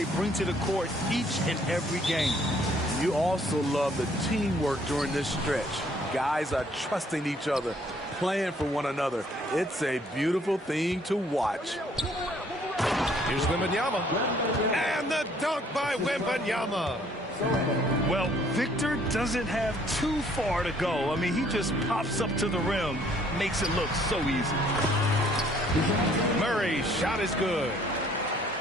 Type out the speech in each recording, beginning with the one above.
they bring to the court each and every game. You also love the teamwork during this stretch. Guys are trusting each other, playing for one another. It's a beautiful thing to watch. Here's Wembanyama. And the dunk by Wembanyama. Well, Victor doesn't have too far to go. I mean, he just pops up to the rim, makes it look so easy. Murray's shot is good.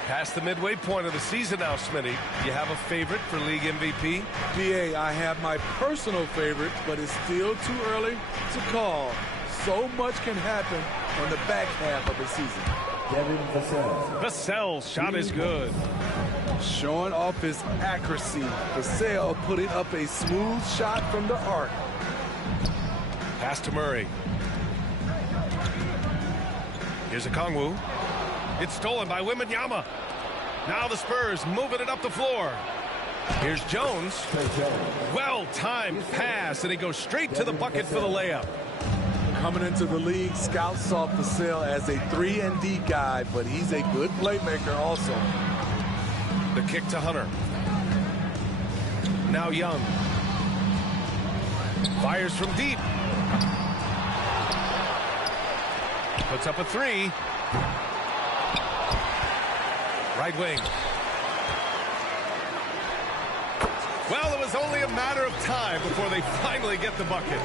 Past the midway point of the season now, Smitty. You have a favorite for league MVP? BA, I have my personal favorite, but it's still too early to call. So much can happen on the back half of the season. Vassell's shot is good. Showing off his accuracy. Vassell putting up a smooth shot from the arc. Pass to Murray. Here's a Kongwu. It's stolen by Wembanyama. Now the Spurs moving it up the floor. Here's Jones. Well-timed pass, and he goes straight to the bucket for the layup. Coming into the league, scouts saw Vassell as a 3-and-D guy, but he's a good playmaker also. The kick to Hunter. Now Young. Fires from deep. Puts up a three. Right wing. Well, it was only a matter of time before they finally get the bucket.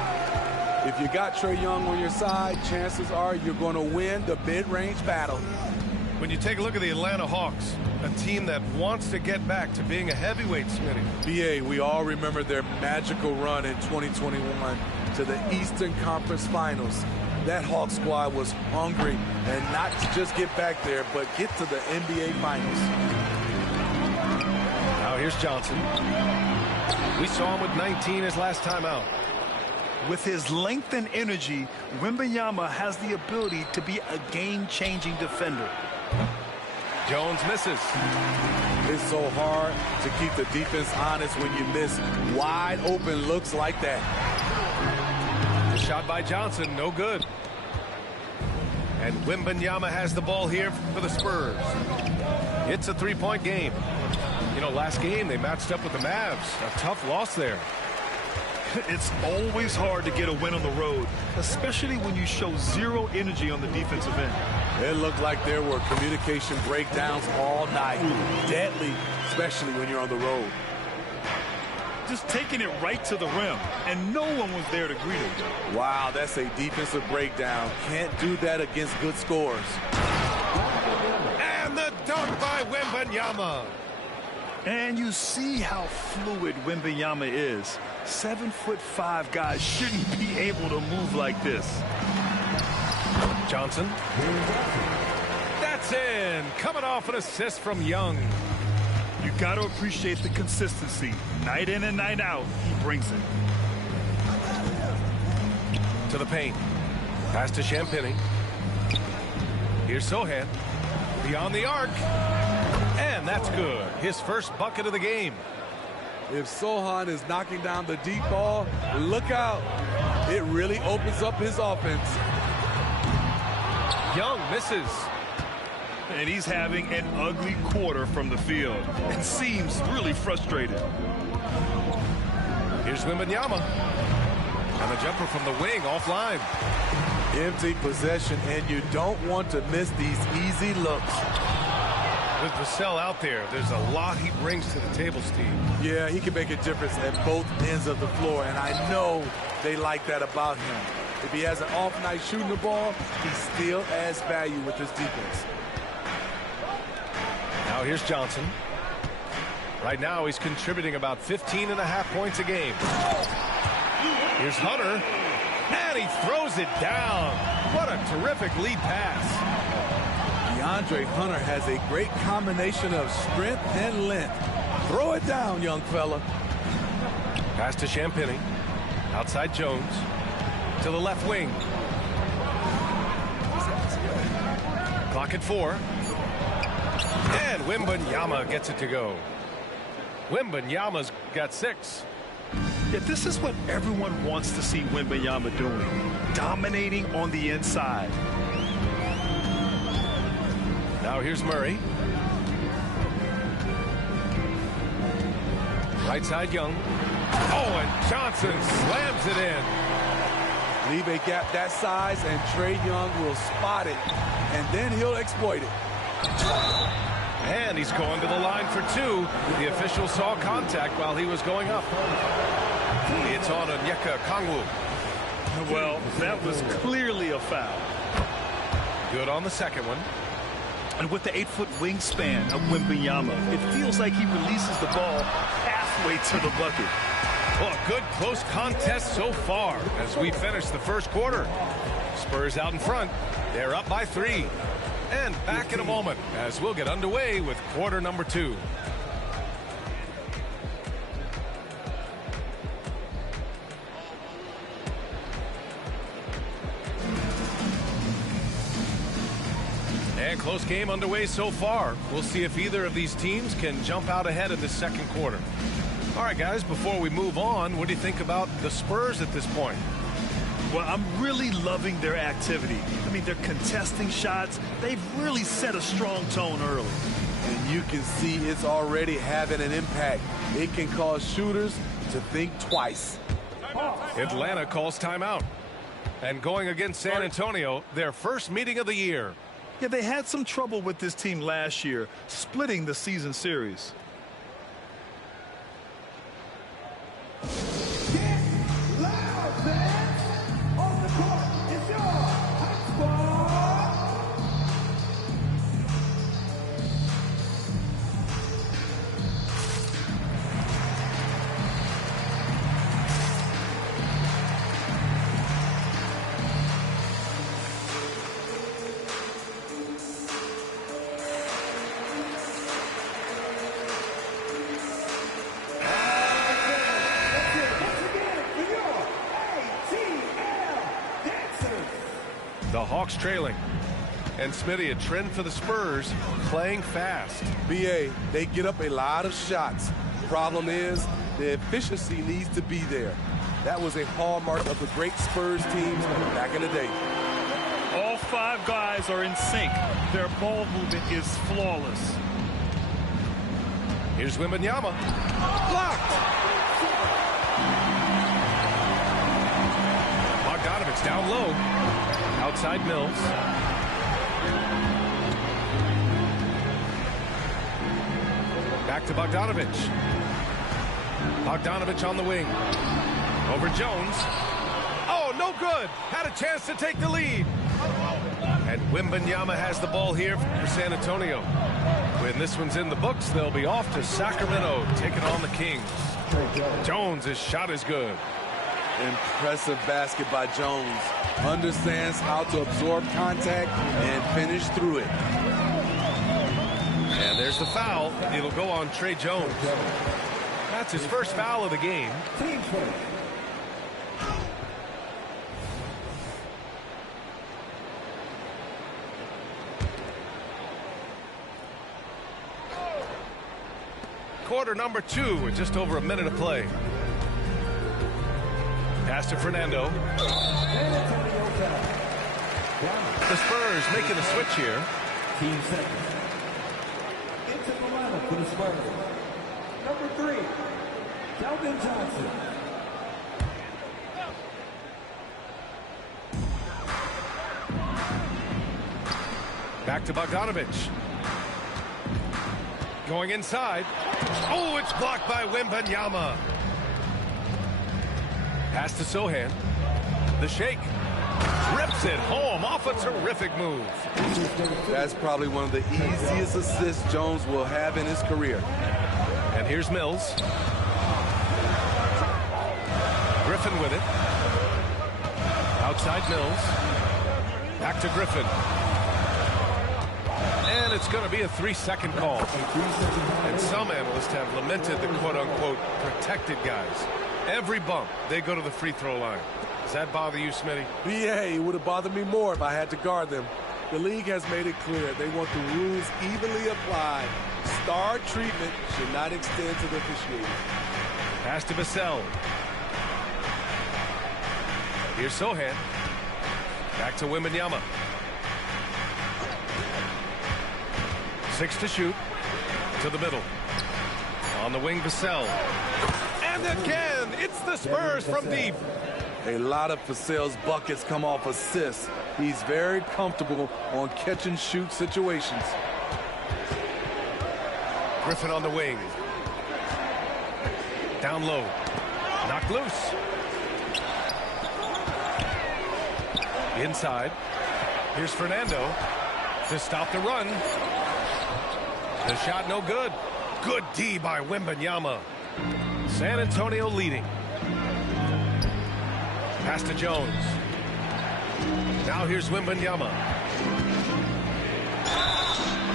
If you got Trae Young on your side, chances are you're going to win the mid-range battle. When you take a look at the Atlanta Hawks, a team that wants to get back to being a heavyweight, Smitty. BA, we all remember their magical run in 2021 to the Eastern Conference Finals. That Hawk squad was hungry, and not to just get back there, but get to the NBA Finals. Now here's Johnson. We saw him with 19 his last time out. With his length and energy, Wembanyama has the ability to be a game-changing defender. Jones misses. It's so hard to keep the defense honest when you miss wide open looks like that. The shot by Johnson, no good. And Wembanyama has the ball here for the Spurs. It's a three-point game. You know, last game they matched up with the Mavs. A tough loss there. It's always hard to get a win on the road, especially when you show zero energy on the defensive end. It looked like there were communication breakdowns all night. Deadly, especially when you're on the road. Just taking it right to the rim, and no one was there to greet him. Wow, that's a defensive breakdown. Can't do that against good scores. And the dunk by Wembanyama. And you see how fluid Wembanyama is. 7'5" guys shouldn't be able to move like this. Johnson. That's in. Coming off an assist from Young. You got to appreciate the consistency. Night in and night out, he brings it. To the paint. Pass to Champagny. Here's Sohan. Beyond the arc. And that's good. His first bucket of the game. If Sohan is knocking down the deep ball, look out. It really opens up his offense. Young misses. And he's having an ugly quarter from the field. It seems really frustrated. Here's Wembanyama. And a jumper from the wing offline. Empty possession, and you don't want to miss these easy looks. With Vassell out there, there's a lot he brings to the table, Steve. Yeah, he can make a difference at both ends of the floor, and I know they like that about him. If he has an off night shooting the ball, he still adds value with his defense. Now here's Johnson. Right now he's contributing about 15.5 points a game. Here's Hunter. And he throws it down. What a terrific lead pass. DeAndre Hunter has a great combination of strength and length. Throw it down, young fella. Pass to Champagny. Outside Jones. To the left wing. Clock at 4. And Wembanyama gets it to go. Wembanyama's got 6. Yeah, this is what everyone wants to see Wembanyama doing. Dominating on the inside. Now here's Murray. Right side, Young. Oh, and Johnson slams it in. Leave a gap that size, and Trae Young will spot it, and then he'll exploit it. And he's going to the line for two. The official saw contact while he was going up. It's on Onyeka Okongwu. Well, that was clearly a foul. Good on the second one. And with the 8-foot wingspan of Wembanyama, it feels like he releases the ball halfway to the bucket. Well, a good close contest so far as we finish the first quarter. Spurs out in front. They're up by 3. And back in a moment as we'll get underway with quarter number 2. And close game underway so far. We'll see if either of these teams can jump out ahead in this second quarter. All right, guys, before we move on, what do you think about the Spurs at this point? Well, I'm really loving their activity. I mean, they're contesting shots. They've really set a strong tone early. And you can see it's already having an impact. It can cause shooters to think twice. Atlanta calls timeout. And going against San Antonio, their first meeting of the year. Yeah, they had some trouble with this team last year, splitting the season series. The Hawks trailing. And Smitty, a trend for the Spurs, playing fast. BA, they get up a lot of shots. Problem is, the efficiency needs to be there. That was a hallmark of the great Spurs teams back in the day. All 5 guys are in sync. Their ball movement is flawless. Here's Wembanyama. Blocked! Bogdanovich down low. Outside Mills. Back to Bogdanovich. Bogdanovich on the wing. Over Jones. Oh, no good. Had a chance to take the lead. And Wembanyama has the ball here for San Antonio. When this one's in the books, they'll be off to Sacramento, taking on the Kings. Jones' shot is good. Impressive basket by Jones. Understands how to absorb contact and finish through it. And there's the foul. It'll go on Trae Jones. That's his first foul of the game. Quarter number 2 with just over a minute of play. Pass to Fernando. The Spurs making a switch here. Team second. Into the lineup for the Spurs. Number 3, Keldon Johnson. Back to Bogdanovich. Going inside. Oh, it's blocked by Wembanyama. Pass to Sohan. The shake. Rips it home off a terrific move. That's probably one of the easiest assists Jones will have in his career. And here's Mills. Griffin with it. Outside Mills. Back to Griffin. And it's going to be a 3-second call. And some analysts have lamented the quote-unquote protected guys. Every bump, they go to the free throw line. Does that bother you, Smitty? Yeah, it would have bothered me more if I had to guard them. The league has made it clear they want the rules evenly applied. Star treatment should not extend to the officiating. Pass to Vassell. Here's Sohan. Back to Wembanyama. 6 to shoot. To the middle. On the wing, Vassell. And again, it's the Spurs from deep. A lot of Vassell's buckets come off assists. He's very comfortable on catch and shoot situations. Griffin on the wing. Down low. Knocked loose. Inside. Here's Fernando to stop the run. The shot no good. Good D by Wembanyama. San Antonio leading. Pass to Jones. Now here's Wembanyama.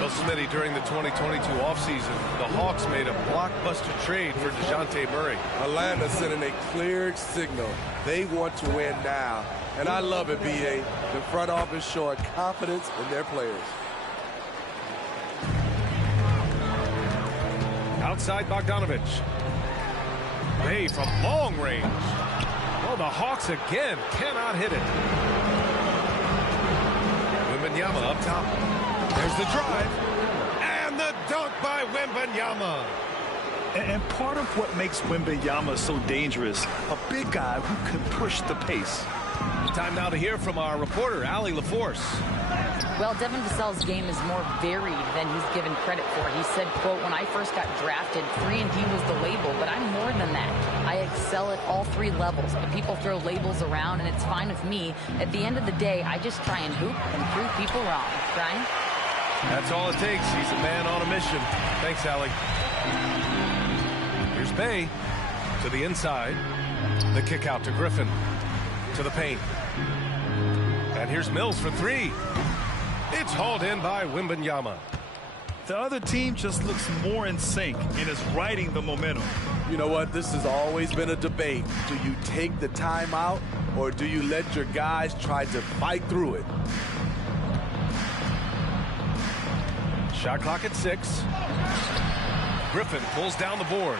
Well, Smitty, during the 2022 offseason, the Hawks made a blockbuster trade for DeJounte Murray. Atlanta sending a clear signal. They want to win now. And I love it, B.A. The front office showing confidence in their players. Outside Bogdanovich. Bay from long range. Well, the Hawks again cannot hit it. Wembanyama up top. There's the drive. And the dunk by Wembanyama. And part of what makes Wembanyama so dangerous, a big guy who can push the pace. Time now to hear from our reporter, Allie LaForce. Well, Devin Vassell's game is more varied than he's given credit for. He said, quote, when I first got drafted, 3-and-D was the label, but I'm more than that. I excel at all three levels, but people throw labels around, and it's fine with me. At the end of the day, I just try and hoop and prove people wrong. Brian? That's all it takes. He's a man on a mission. Thanks, Allie. Here's Bay to the inside. The kick out to Griffin. To the paint. And here's Mills for three. It's hauled in by Wembanyama. The other team just looks more in sync and is riding the momentum. You know what? This has always been a debate. Do you take the timeout or do you let your guys try to fight through it? Shot clock at 6. Griffin pulls down the board.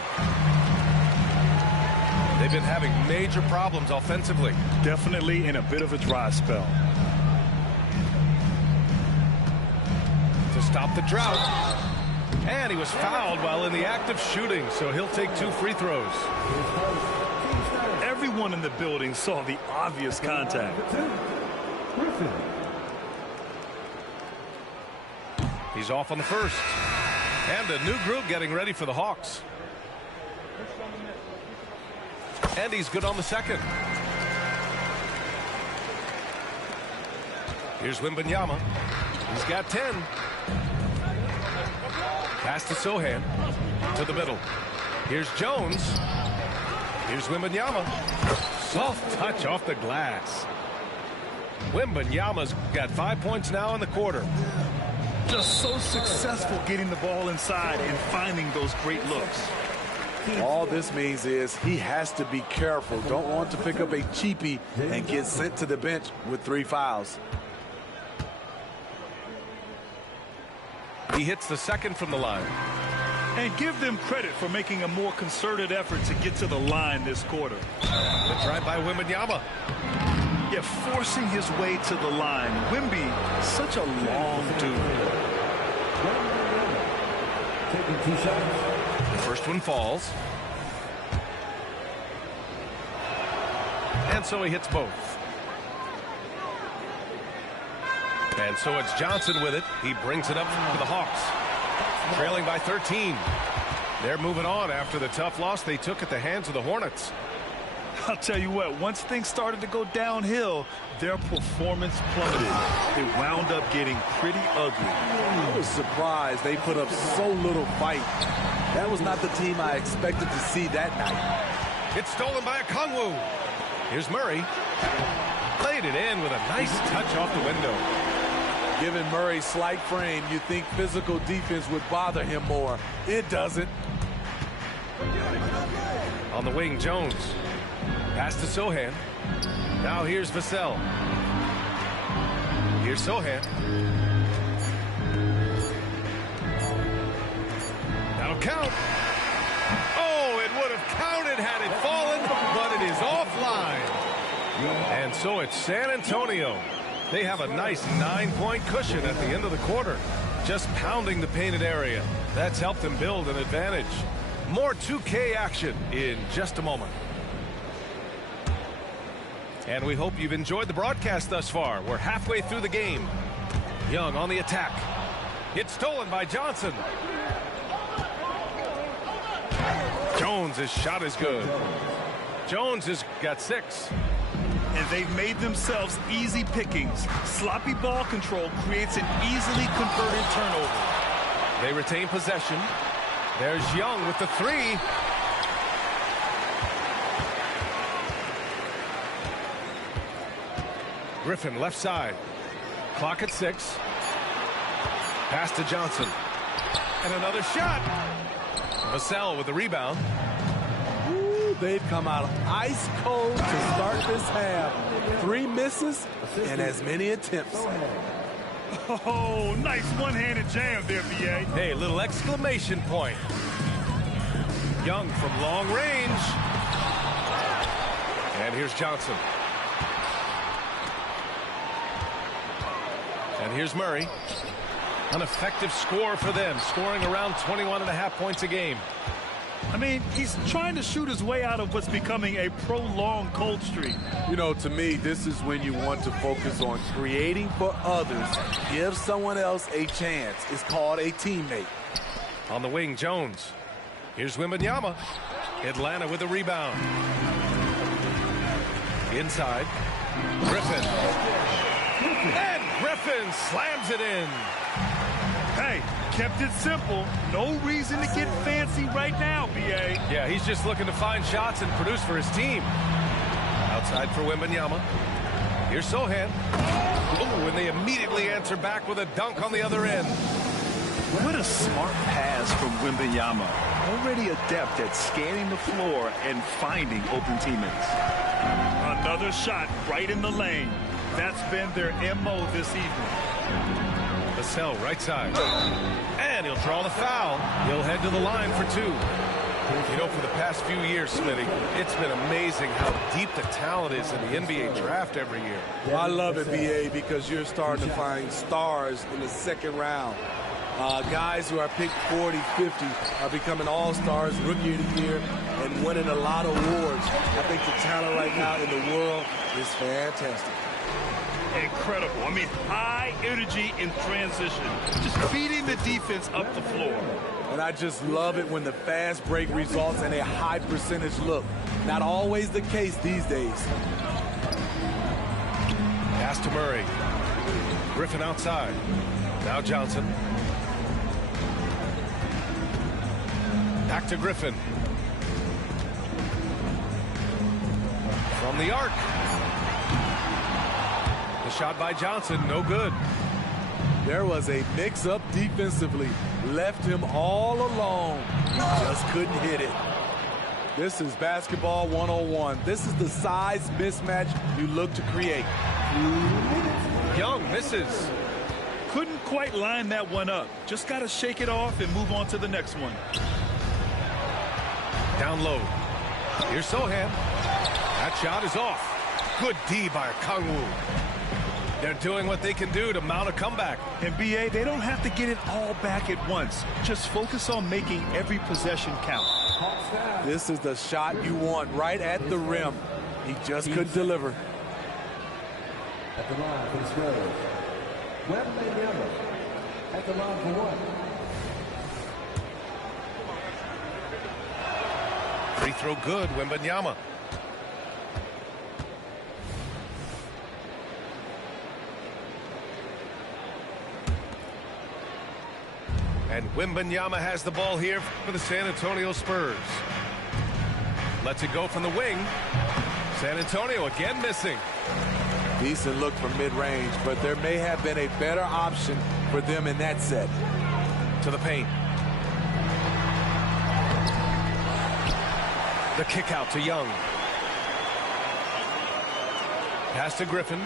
They've been having major problems offensively. Definitely in a bit of a dry spell. To stop the drought. And he was fouled while in the act of shooting, so he'll take 2 free throws. Everyone in the building saw the obvious contact. He's off on the first. And a new group getting ready for the Hawks. And he's good on the second. Here's Wembanyama. He's got 10. Pass to Sohan. To the middle. Here's Jones. Here's Wembanyama. Soft touch off the glass. Wembanyama's got 5 points now in the quarter. Just so successful getting the ball inside and finding those great looks. All this means is he has to be careful. Don't want to pick up a cheapie and get sent to the bench with 3 fouls. He hits the second from the line. And give them credit for making a more concerted effort to get to the line this quarter. The drive by Wembanyama. Yeah, forcing his way to the line. Wemby, such a long dude. Taking 2 shots. First one falls. And so he hits both. And so it's Johnson with it. He brings it up for the Hawks. Trailing by 13. They're moving on after the tough loss they took at the hands of the Hornets. I'll tell you what, once things started to go downhill, their performance plummeted. It wound up getting pretty ugly. I was surprised they put up so little fight. That was not the team I expected to see that night. It's stolen by Okongwu. Here's Murray. Played it in with a nice touch off the window. Given Murray's slight frame, you think physical defense would bother him more. It doesn't. On the wing, Jones. Pass to Sohan. Now here's Vassell. Here's Sohan. That'll count. Oh, it would have counted had it fallen, but it is offline. And so it's San Antonio. They have a nice 9-point cushion at the end of the quarter. Just pounding the painted area. That's helped them build an advantage. More 2K action in just a moment. And we hope you've enjoyed the broadcast thus far. We're halfway through the game. Young on the attack. It's stolen by Johnson. Jones' shot is good. Jones has got 6. And they've made themselves easy pickings. Sloppy ball control creates an easily converted turnover. They retain possession. There's Young with the 3. Griffin left side. Clock at 6. Pass to Johnson. And another shot. Vassell with the rebound. Ooh, they've come out ice cold to start this half. 3 misses and as many attempts. Oh, nice one-handed jam there, B.A. Hey, little exclamation point. Young from long range. And here's Johnson. And here's Murray. An effective score for them, scoring around 21.5 points a game. I mean, he's trying to shoot his way out of what's becoming a prolonged cold streak. You know, to me, this is when you want to focus on creating for others. Give someone else a chance. It's called a teammate. On the wing, Jones. Here's Wembanyama. Atlanta with the rebound. Inside. Griffin. And Griffin slams it in. Hey, kept it simple. No reason to get fancy right now, B.A. Yeah, he's just looking to find shots and produce for his team. Outside for Wembanyama. Here's Sohan. Oh, and they immediately answer back with a dunk on the other end. What a smart pass from Wembanyama. Already adept at scanning the floor and finding open teammates. Another shot right in the lane. That's been their M.O. this evening. Vassell right side. And he'll draw the foul. He'll head to the line for 2. You know, for the past few years, Smitty, it's been amazing how deep the talent is in the NBA draft every year. I love it, B.A., because you're starting to find stars in the second round. Guys who are picked 40, 50 are becoming all-stars, rookie of the year, and winning a lot of awards. I think the talent right now in the world is fantastic. Incredible. I mean, high energy in transition. Just feeding the defense up the floor. And I just love it when the fast break results in a high percentage look. Not always the case these days. Pass to Murray. Griffin outside. Now Johnson. Back to Griffin. From the arc. The shot by Johnson, no good. There was a mix-up defensively. Left him all alone. He just couldn't hit it. This is basketball 101. This is the size mismatch you look to create. Young misses. Couldn't quite line that one up. Just got to shake it off and move on to the next one. Down low. Here's Sohan. That shot is off. Good D by Kangwoo. They're doing what they can do to mount a comeback. And B.A., they don't have to get it all back at once. Just focus on making every possession count. This is the shot you want right at the rim. He just couldn't deliver. At the line for the Spurs, Wembanyama. At the line for 1. Free throw good, Wembanyama. And Wembanyama has the ball here for the San Antonio Spurs. Lets it go from the wing. San Antonio again missing. Decent look from mid-range, but there may have been a better option for them in that set. To the paint. The kick out to Young. Pass to Griffin.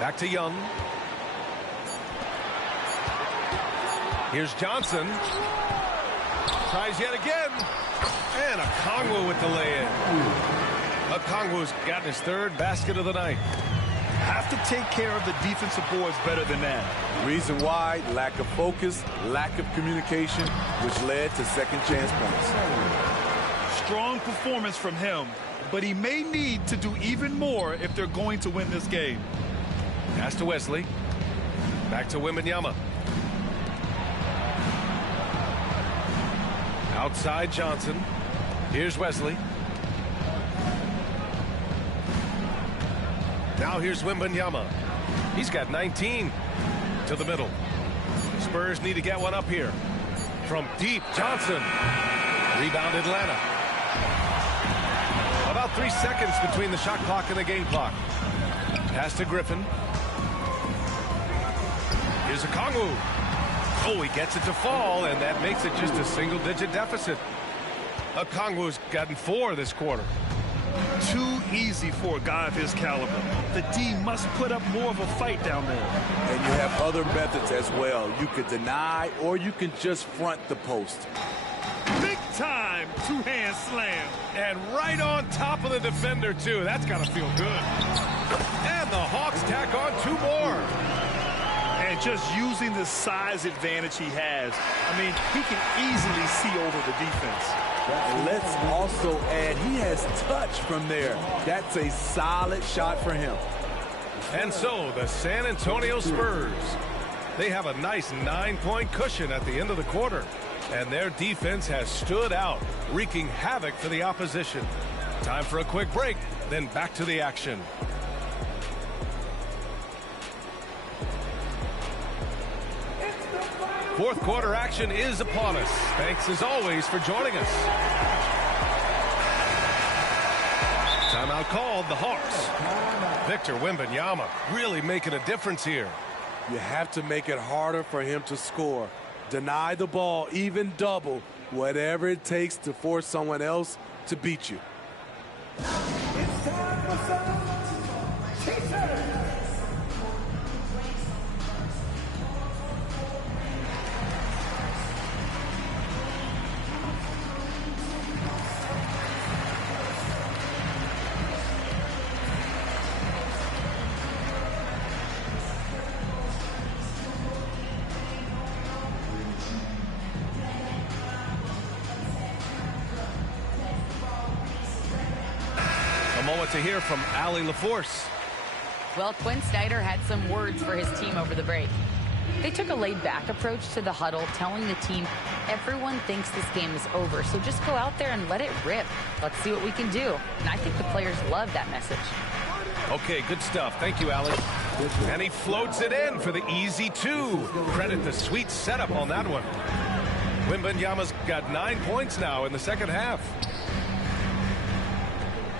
Back to Young. Here's Johnson. Tries yet again. And Okongwu with the lay-in. Okongwu's gotten his 3rd basket of the night. have to take care of the defensive boards better than that. Reason why, lack of focus, lack of communication, which led to second chance points. Strong performance from him, but he may need to do even more if they're going to win this game. Pass to Wesley. Back to Wembanyama. Outside Johnson. Here's Wesley. Now here's Wembanyama. He's got 19 to the middle. Spurs need to get one up here. From deep, Johnson. Rebound Atlanta. About 3 seconds between the shot clock and the game clock. Pass to Griffin. Here's Okongwu. Oh, he gets it to fall, and that makes it just a single-digit deficit. Okongwu's gotten 4 this quarter. Too easy for a guy of his caliber. The D must put up more of a fight down there. And you have other methods as well. You could deny, or you can just front the post. Big time two-hand slam. And right on top of the defender, too. That's got to feel good. And the Hawks tack on 2 more. And just using the size advantage he has, I mean, he can easily see over the defense. And let's also add, he has touch from there. That's a solid shot for him. And so the San Antonio Spurs, they have a nice 9-point cushion at the end of the quarter. And their defense has stood out, wreaking havoc for the opposition. Time for a quick break, then back to the action. Fourth quarter action is upon us. Thanks as always for joining us. Timeout called, the Hawks. Victor Wembanyama really making a difference here. You have to make it harder for him to score. Deny the ball, even double, whatever it takes to force someone else to beat you. It's time for some chasers. To hear from Allie LaForce. Well, Quinn Snyder had some words for his team over the break. They took a laid-back approach to the huddle, telling the team everyone thinks this game is over, so just go out there and let it rip. Let's see what we can do. And I think the players love that message. Okay, good stuff. Thank you, Allie. And he floats it in for the easy 2. Credit the sweet setup on that one. Wembanyama's got 9 points now in the second half.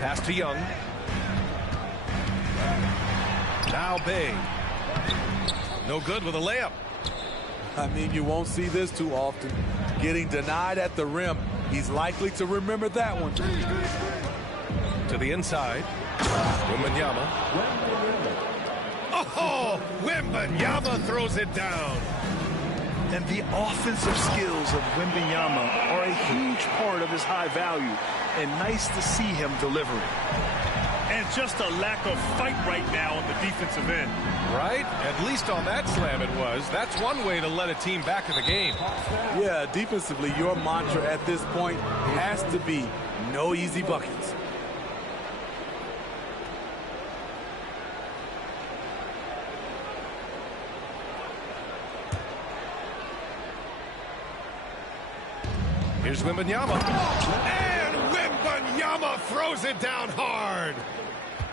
Pass to Young. Now Bay. No good with a layup. I mean, you won't see this too often. Getting denied at the rim. He's likely to remember that one. To the inside. Wembanyama. Oh, Wembanyama throws it down. And the offensive skills of Wembanyama are a huge part of his high value. And nice to see him delivering. And just a lack of fight right now on the defensive end. Right? At least on that slam it was. That's one way to let a team back in the game. Yeah, defensively, your mantra at this point has to be no easy buckets. Here's Wembanyama. And Wembanyama throws it down hard.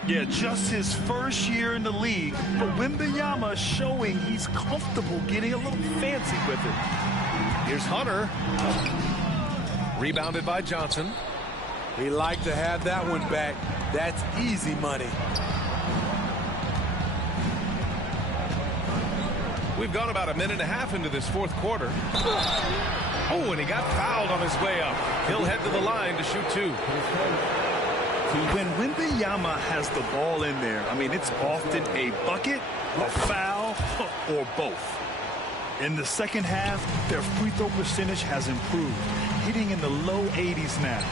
Yeah, just his first year in the league, but Wembanyama showing he's comfortable getting a little fancy with it. Here's Hunter. Rebounded by Johnson. He liked to have that one back. That's easy money. We've gone about a minute and a half into this fourth quarter. Oh, and he got fouled on his way up. He'll head to the line to shoot 2. When Wembanyama has the ball in there, I mean, it's often a bucket, a foul, or both. In the second half, their free throw percentage has improved, hitting in the low 80s now.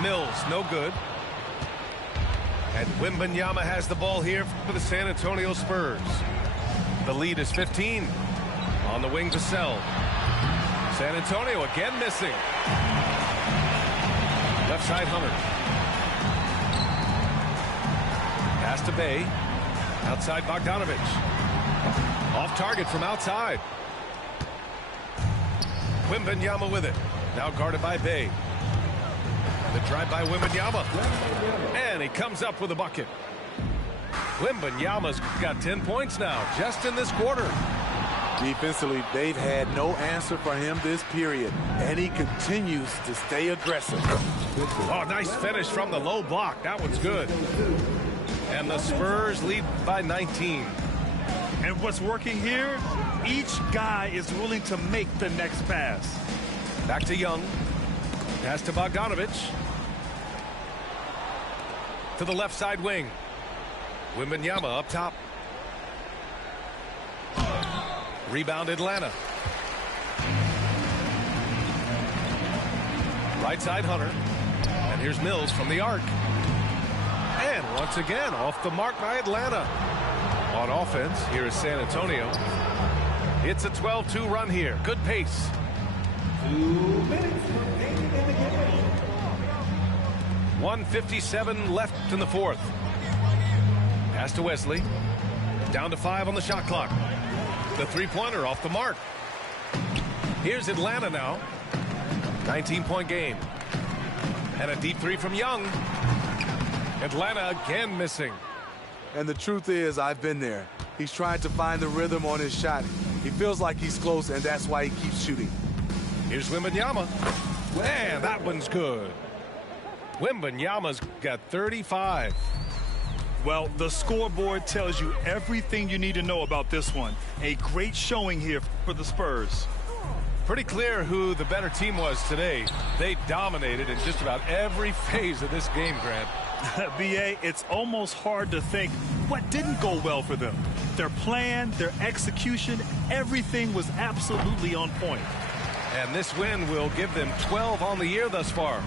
Mills, no good. And Wembanyama has the ball here for the San Antonio Spurs. The lead is 15. On the wing to Sell. San Antonio again missing. Left side Hunter. Pass to Bay. Outside Bogdanovich. Off target from outside. Wembanyama with it. Now guarded by Bay. The drive by Wembanyama. And he comes up with a bucket. Wembanyama's got 10 points now, just in this quarter. Defensively, they've had no answer for him this period, and he continues to stay aggressive. Oh, nice finish from the low block. That one's good. And the Spurs lead by 19. And what's working here? Each guy is willing to make the next pass. Back to Young. Pass to Bogdanovich. To the left side wing. Wembanyama up top. Rebound Atlanta. Right side Hunter. And here's Mills from the arc. And once again off the mark by Atlanta. On offense, here is San Antonio. It's a 12-2 run here. Good pace. 2 minutes remaining in the game. 1:57 left in the fourth. Pass to Wesley. Down to 5 on the shot clock. The three-pointer off the mark. Here's Atlanta now. 19-point game. And a deep three from Young. Atlanta again missing. And the truth is, I've been there. He's trying to find the rhythm on his shot. He feels like he's close, and that's why he keeps shooting. Here's Wembanyama. And that one's good. Wembanyama's got 35. Well, the scoreboard tells you everything you need to know about this one. A great showing here for the Spurs. Pretty clear who the better team was today. They dominated in just about every phase of this game, Grant. B.A., it's almost hard to think what didn't go well for them. Their plan, their execution, everything was absolutely on point. And this win will give them 12 on the year thus far.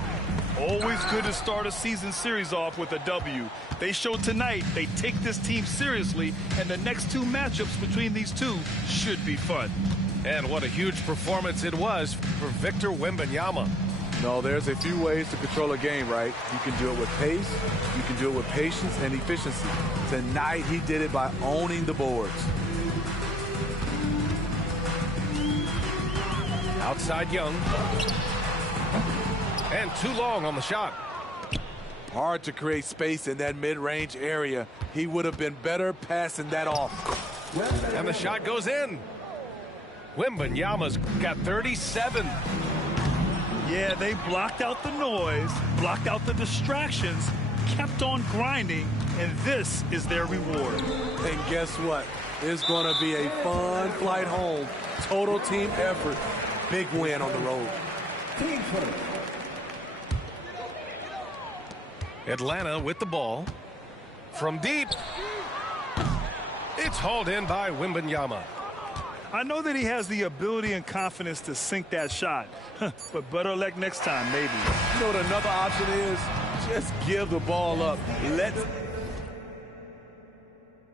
Always good to start a season series off with a W. They showed tonight they take this team seriously, and the next 2 matchups between these two should be fun. And what a huge performance it was for Victor Wembanyama. No, there's a few ways to control a game, right? You can do it with pace, you can do it with patience and efficiency. Tonight, he did it by owning the boards. Outside Young. And too long on the shot. Hard to create space in that mid-range area. He would have been better passing that off. And the shot goes in. Wembanyama's got 37. Yeah, they blocked out the noise, blocked out the distractions, kept on grinding, and this is their reward. And guess what? It's going to be a fun flight home. Total team effort. Big win on the road. Team first. Atlanta with the ball. From deep. It's hauled in by Wembanyama. I know that he has the ability and confidence to sink that shot, but better luck next time, maybe. You know what another option is? Just give the ball up. Let